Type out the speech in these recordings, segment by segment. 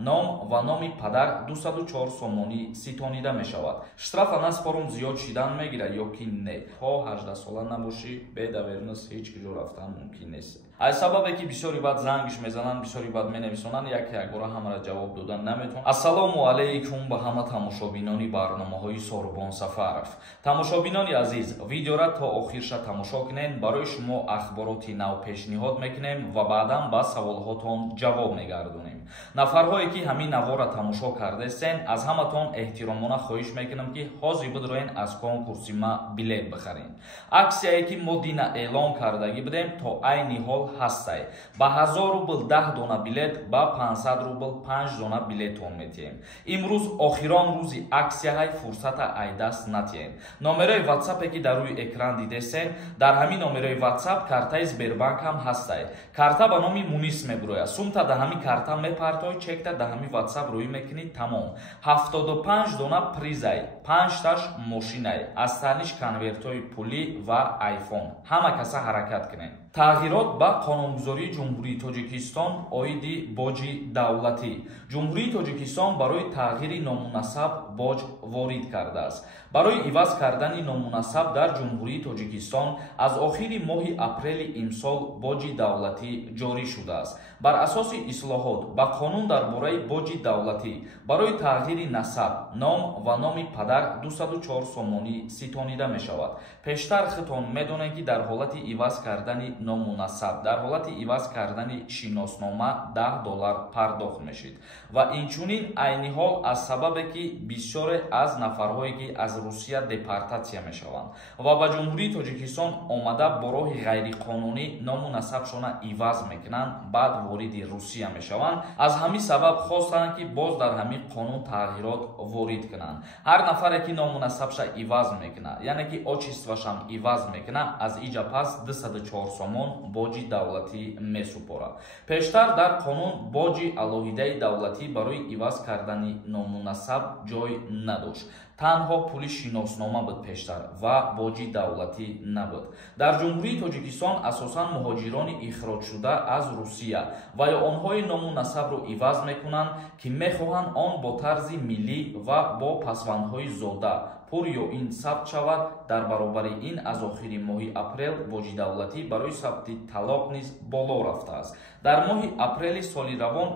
ном ва номи падар 204 сомонӣ ситонида мешавад. Штрафа наспорум зиёд шидан мегирад ё ки не? Хо 18 сола набошӣ, бедавернус ҳеҷ киҷо рафтан мумкин нест. аз сабабе ки бисёри бад зангш мезананд, бисёри бад менависонанд, як бора ҳамара ҷавоб додан наметавонам. ассалому алайкум ба ҳама тамошобинони барномаҳои Сорбон Сафаров. Тамошобинони азиз, видеора то охирша тамошо кунед. Барои шумо ахбороти нав пешниҳод мекунем ва баъдан ба саволҳотон ҷавоб мегардонем. нафарҳое ки ҳамин навора тамошо кардестен, аз ҳаматон эҳтиромона хоҳиш мекунам ки ҳозир бидроен аз конкурси ма билет бихарен. аксияе ки мо дина эълон кардагӣ будем, то айни ҳол ҳастай. ба 1000 рубл 10 дона билет, ба 500 рубл 5 дона билетон метиҳем. имрӯз охирон рӯзи аксияҳай фурсата айдаст натиҳем. номерои ватсапе ки дар рӯи экран дидестен, дар ҳамин номерои ватсап картаи Сбербанк ҳам ҳастай. карта ба номи Мунис мебурояд. сумта да ҳамин карта мепартои, чекта да ҳамин ватсап рӯӣ мекунид. тамом. 75 дона призай, 5таш мошинай, аз таниш конвертои пулӣ ва айфон. ҳама каса ҳаракат кунед. тағйирот ба қонунгузории ҷумҳурии Тоҷикистон оиди боҷи давлатӣ. ҷумҳурии Тоҷикистон барои тағйири номунасаб боҷ ворид кардааст. барои иваз кардани номунасаб дар ҷумҳурии Тоҷикистон аз охири моҳи апрели имсол боҷи давлатӣ ҷорӣ шудааст. бар асоси ислоҳот ба қонун дар бораи боҷи давлатӣ барои тағйири насаб, ном ва номи падар 204 сомонӣ ситонида мешавад. пештар хитон медонед ки дар ҳолати иваз кардани номунасаб, дар ҳолати иваз кардани шиноснома $10 пардохт мешид. ва инчунин айни ҳол аз сабабе ки бисёре аз нафарҳое ки аз Русия депортатсия мешаванд ва ба ҷумҳурии Тоҷикистон омада бо роҳи ғайриқонунӣ номунасабшона иваз мекунанд, баъд вориди Русия мешаванд. аз ҳамин сабаб хостанд ки боз дар ҳамин қонун тағйирот ворид кунанд. ҳар нафаре ки номунасабша иваз мекунад, яъне ки отчествашам иваз мекунад, аз иҷа пас 204 сомон боҷи давлатӣ месупорад. пештар дар қонун боҷи алоҳидаи давлатӣ барои иваз кардани номунасаб ҷой надошт. танҳо пули шиноснома буд пештар ва боҷи давлатӣ набуд. дар ҷумҳурии Тоҷикистон асосан муҳоҷирони ихроҷшуда аз Русия ва ё онҳои номунасабро иваз мекунанд ки мехоҳанд он бо тарзи миллӣ ва бо пасвандҳои зода пур ё ин сабт шавад. дар баробари ин аз охири моҳи апрел боҷи давлатӣ барои сабти талоқ низ боло рафтааст. дар моҳи апрели соли равон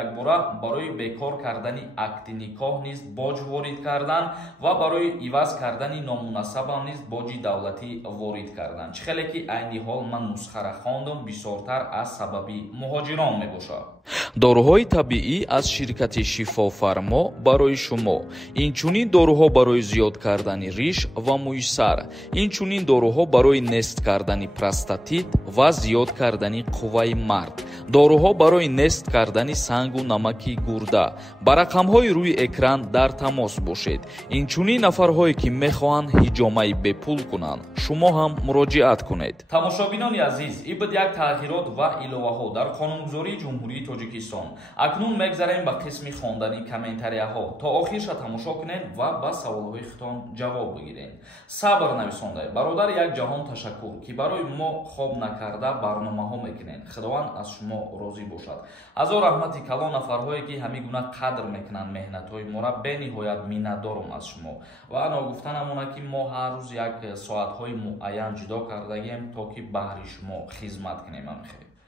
якбора барои бекор кардани акти никоҳ низ боҷ ворид карданд ва барои иваз кардани номунасабам низ боҷи давлатӣ ворид карданд. чӣ хеле ки айни ҳол ман нусхара хондам, бисёртар аз сабаби муҳоҷирон мебошад. доруҳои табиӣ аз ширкати шифофармо барои шумо. инчунин доруҳо барои зиёд кардани риш ва мӯйсар. инчунин доруҳо барои нест кардани простатит ва зиёд кардани қувваи мард. доруҳо барои нест кардани сангу намаки гурда. ба рақамҳои рӯи экран дар тамос бошед. инчунин нафарҳое ки мехоҳанд ҳиҷомаи бепул кунанд, шумо ҳам муроҷиат кунед. тамошобинони азиз, ин буд як тағйирот ва иловаҳо дар қонунгузории ҷумҳурии Тоҷикистон. акнун мегзарем ба қисми хондани комментарияҳо. то охирша тамошо кунед ва ба саволҳои худтон ҷавоб бигиред. сабр нависонед. бародар як ҷаҳон ташаккур ки барои мо хоб накарда барномаҳо мекунед. худованд аз шумо розӣ бошад. азо раҳмати калон нафарҳое ки ҳамин гуна қадр мекунанд меҳнатҳои мора, бениҳоят миннатдорам аз шумо. ва ногуфта намонад ки мо ҳар рӯз як соатҳои муайян ҷудо кардагем, то ки баҳри шумо хизмат кунем.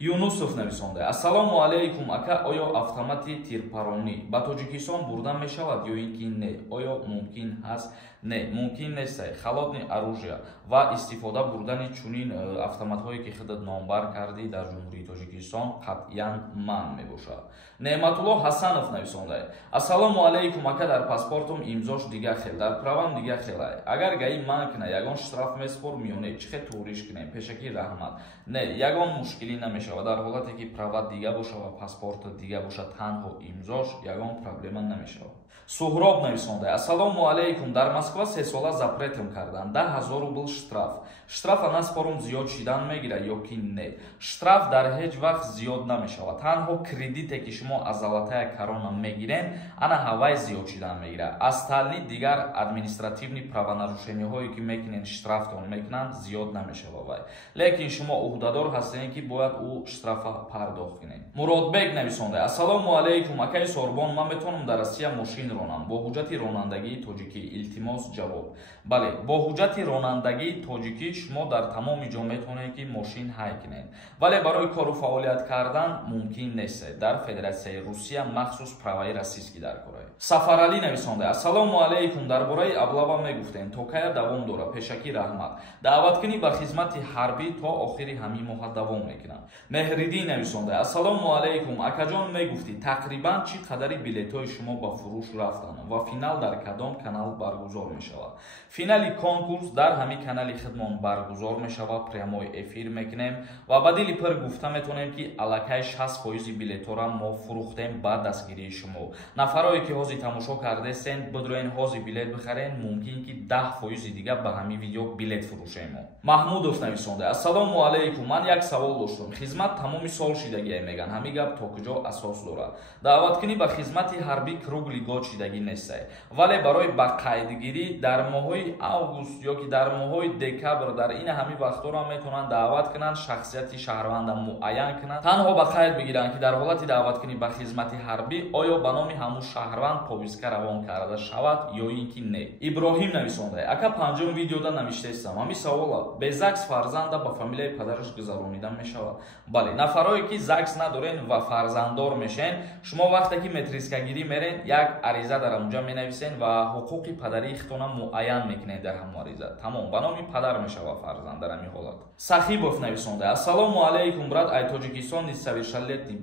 юнусов нависонда. ассалому алайкум ака, оё автомати тирпаронӣ ба Тоҷикистон бурда мешавад ё ин ки не? оё мумкин ҳаст? не, мумкин нест. халотни оружия ва истифода бурдани чунин автоматҳое ки худат номбар кардӣ дар ҷумҳурии Тоҷикистон қатъиян манъ мебошад. неъматуллоҳ ҳасанов нависонда. ассалому алайкум ака, дар паспортум имзош дига хел, дар правам дига хел. агар гаи манъ куна, ягон штраф меспор миёне, чӣ хел туриш кунем? пешакӣ раҳмат. не, ягон мушкилӣ намешавад. дар ҳолате ки права дига боша ва паспорта дига боша, танҳо имзош, ягон проблема намешавад. суҳроб нависонда. ассалому алайкум, дар Москва 3 сола запретам карданд, 10,000 рубл штраф. штрафа наспорум зиёд шидан мегирад ё ки не? штраф дар ҳеҷ вақт зиёд намешавад. танҳо кредите ки шумо аз Золотая корона мегирен, ана ҳавай зиёд шидан мегирад. аз тални дигар административни правонарушениҳое ки мекунен штрафтон мекунанд, зиёд намешавад. лекин шумо уҳдадор ҳастед ки бояд ӯ штрафа пардохт кунем. Муродбек нависонда: ассалому алайкум, акай Сорбон, ман метавонам дар Россия мошин ронам бо ҳуҷҷати ронандагии тоҷикӣ? Илтимос ҷавоб. Бале, бо ҳуҷҷати ронандагии тоҷикӣ шумо дар тамоми ҷо метавонед ки мошин ҳай кунед, вале барои кору фаъолият кардан мумкин нест. Дар Федератсияи Русия махсус праваи расистӣ дар кор аст. Сафаралӣ нависонда: ассалому алайкум, дар бораи аблава мегуфтем то кая давом дора? Пешакӣ раҳмат. Даъваткунӣ ба хизмати ҳарбӣ то охири ҳамин моҳа давом мекунам. Меҳриддин нависонда: ассалому алайкум, акаҷон мегуфтӣ тақрибан чӣ қадари билетҳои шумо ба фурӯш рафтанд ва финал дар кадом канал баргузор мешавад? Финали конкурс дар ҳамин канали хидмон баргузор мешавад, прямои эфир мекунем ва ба дили пир гуфта метавонем ки аллакай 60% билетҳоро мо фурӯхтем ба дастгирии шумо. Нафарое ки ҳозир тамошо кардестен, бидроен ҳозир билет бихарен, мумкин ки 10% дига ба ҳамин видео билет фурӯшем. Маҳмудов нависонда: ассалому алайкум, ман як савол доштам. Хизмат тамоми сол шидагие меган, ҳамин гап то куҷо асос дорад? Даъваткунӣ ба хизмати ҳарбӣ круглӣ год шидагӣ нест, вале барои ба қайдгирӣ дар моҳои август ёки дар моҳои декабр, дар ин ҳамин вақтҳоро метавонанд даъват кунанд, шахсияти шаҳрванда муайян кунанд, танҳо ба қайд бигиранд ки дар ҳолати даъваткунӣ ба хизмати ҳарбӣ оё ба номи ҳамун шаҳрванд повистка равон карда шавад ё ин ки не. Иброҳим нависонда: ака панҷум видеода навиштаистам, ҳамин савола бе ЗАГС фарзанда ба фамилияи падараш гузаронида мешавад? Бале, нафарое ки ЗАГС надорен ва фарзанддор мешен, шумо вақте ки метрискагирӣ мерен, як ариза дар онҷа менависен ва ҳуқуқи падарии хитона муайян мекунед дар ҳамон ариза. Тамом, ба номи падар мешавад фарзанд дар ҳамин ҳолат. Сахибов нависонда: ассалому алайкум, брат, ай Тоҷикистон низ совершенлетни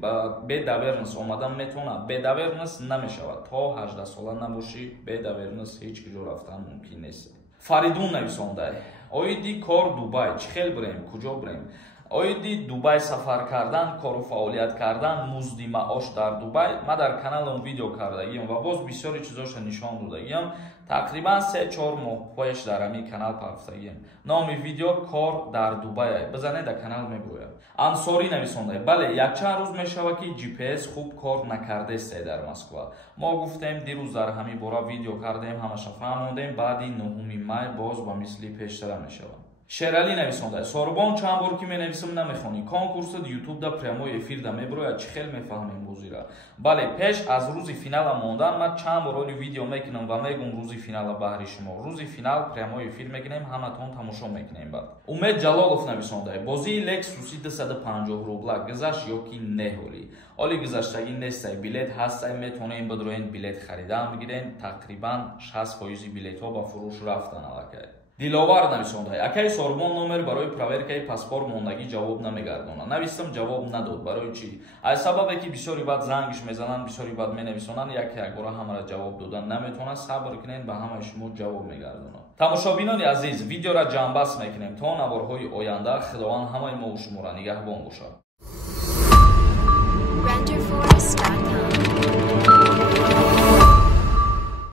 бе давернес омадан метавонад? Бе давернес намешавад. То 18 сола набошӣ, бе давернес ҳеҷ куҷо рафтан мумкин нест. Фаридун нависонда: оиди кор Дубай, чӣ хел бирем, куҷо бирем? оиди Дубай сафар кардан, кору фаъолият кардан, музди маош дар Дубай. Ма дар каналам видео кардагим ва боз бисёри чизоша нишон додагим. Тақрибан 3-4 моҳ пеш дар ҳамин канал пахтагим. Номи видео кор дар Дубай. Бизанед дар канал мегӯяд. Ансорӣ нависонда: бале, якчанд рӯз мешавад ки GPS хуб кор накардест дар Москва. Мо гуфтем дирӯз дар ҳамин бора видео кардем, ҳамаша фаҳмондем, баъди 9 май боз ба мисли пештара мешавад. Шералӣ нависонда: Сорбон, чанд бор ки менависам намехонӣ, конкурсад ютубда прямои эфирда мебирояд, чӣ хел мефаҳмем бозира? Бале, пеш аз рӯзи финала мондан ман чанд бор оли видео мекунам ва мегум рӯзи финала баҳри шумо. Рӯзи финал прямои эфир мекунем, ҳаматон тамошо мекунем. Баъд Умед Ҷалолов нависонда: бозии Lexus 250 рубла гузашт ё ки не ҳоли? Оли гузаштагӣ нестай, билет ҳастай, метавонем бидроен билет харидан бигирем. Тақрибан 60% билетҳо ба фурӯш рафтан аллакай. Диловар нависонда: акай Сорбон номер барои проверкаи паспорт мондагӣ ҷавоб намегардонад. Навистам, ҷавоб надод. Барои чӣ? Аз сабабе ки бисёри баъд зангиш мезананд, бисёри баъд менависонанд, як бора ҳамаро ҷавоб додан наметавонад. Сабр кунед, ба ҳамаи шумо ҷавоб мегардонад. Тамошобинони азиз, видеоро ҷамъбаст мекунем то наворҳои оянда. Худованд ҳамаи мо ва шуморо нигаҳбон бошад.